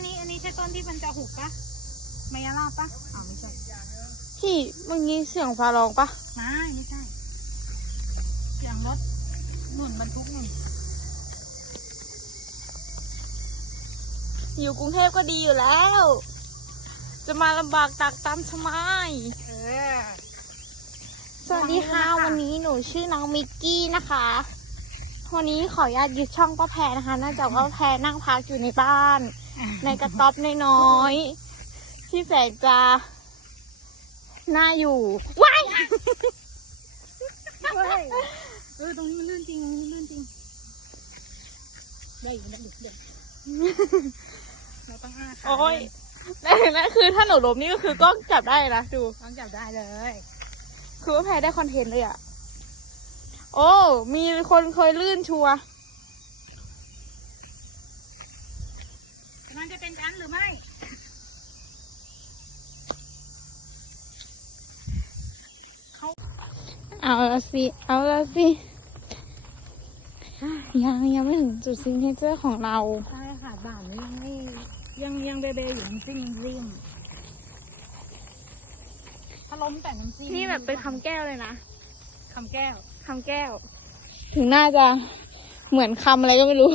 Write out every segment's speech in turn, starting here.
อันนี้อันนี้ใช่ต้นที่มันจะหุบปะไมยาลาบปะอ๋อไม่ใช่พี่เมื่อกี้เสียงฟ้าร้องปะไม่ไม่ใช่เสียงรถหนุนบรรทุกหนุนอยู่กรุงเทพก็ดีอยู่แล้ว จะมาลำบากตักตามทำไมเออ สวัสดีค่ะขอบคุณค่ะวันนี้หนูชื่อน้องมิกกี้นะคะวันนี้ขออนุญาตยึดช่องป้าแพรนะคะเนื่องจากว่าป้าแพรนั่งพักอยู่ในบ้าน ในกระต๊อบน้อยๆที่แสนจะน่าอยู่ว้ายเฮ้ยเออตรงนี้มันลื่นจริงตรงนี้มันลื่นจริงได้อยู่ได้อยู่ได้เราต้องอ้าขาโอ้ยแต่นั่นคือถ้าหนูล้มนี่ก็คือกล้องจับได้นะดูต้องจับได้เลย คือว่าแพรได้คอนเทนต์เลยอะโอ้ มีคนเคยลื่นชัวร์ มันจะ เป็นกันหรือไม่ เอาละสิ เอาละสิ ยังยังไม่ถึงจุดซิงเกิลเจอร์ของเรา ใช่ค่ะบ้านนี้ยังไม่ยังยังเบเบอยู่น้ำจิ้มน้ำจิ้มถ้าล้มแต่น้ำจิ้มนี่แบบเป็นคำแก้วเลยนะคำแก้วคำแก้ว ถึงน่าจะเหมือนคำอะไรก็ไม่รู้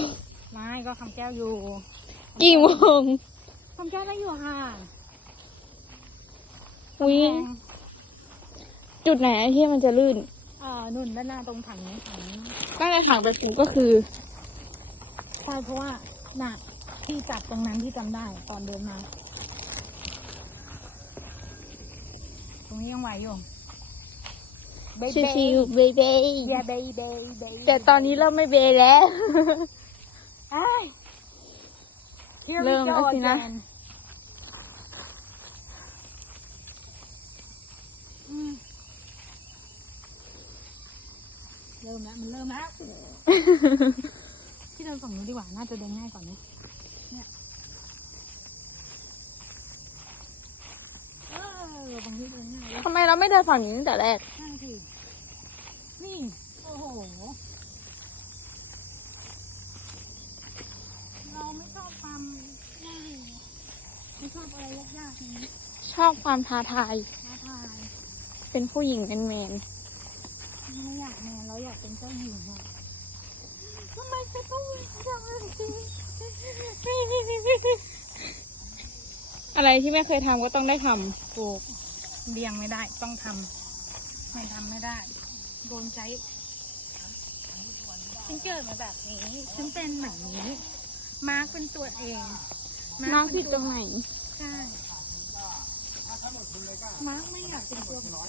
ไม่ก็คำแก้วอยู่ กี่โมงคำแก้วได้อยู่ค่ะวิแพงจุดไหนที่มันจะลื่นเอ่อนุ่นด้านหน้าตรงถังนี้ถังตั้งแต่ถังไปถึงก็คือใช่เพราะว่าน่ะที่จับตรงนั้นที่จำได้ตอนเดินมา ตรงนี้ยังไหวอยู่เบย์ชิวๆเบเบเย่เบย์เบย์เบย์แต่ตอนนี้เริ่มไม่เบแล้วเอ้ย Here we เริ่ม go แล้วสินะ again อืมเริ่มแล้วมันเริ่มแล้วที่เดินฝั่งนู้นดีกว่า น่าจะเดินง่ายกว่านี้เนี่ยเออตรงนี้เดินง่ายแล้วทำไมเราไม่เดินฝั่งนี้ตั้งแต่แรกนั่นสินี่ โอ้โห เราไม่ชอบความง่าย ไม่ชอบอะไรยากๆอย่างนี้ชอบความท้าทาย ท้าทายเป็นผู้หญิงเป็นแมนไม่อยากแมนเราอยากเป็นเจ้าหญิงอะทำไมจะต้องอย่างนั้นจริงอะไรที่ไม่เคยทำก็ต้องได้ทถูกเลี้ยงไม่ได้ต้องทำไม่ทำไม่ได้ โดนใช้ฉันเกิดมาแบบนี้ฉันเป็นแบบนี้ มาร์กเป็นตัวเองำน้องผิดตรงไหน ใช่ มาร์กไม่อยากเป็นตัว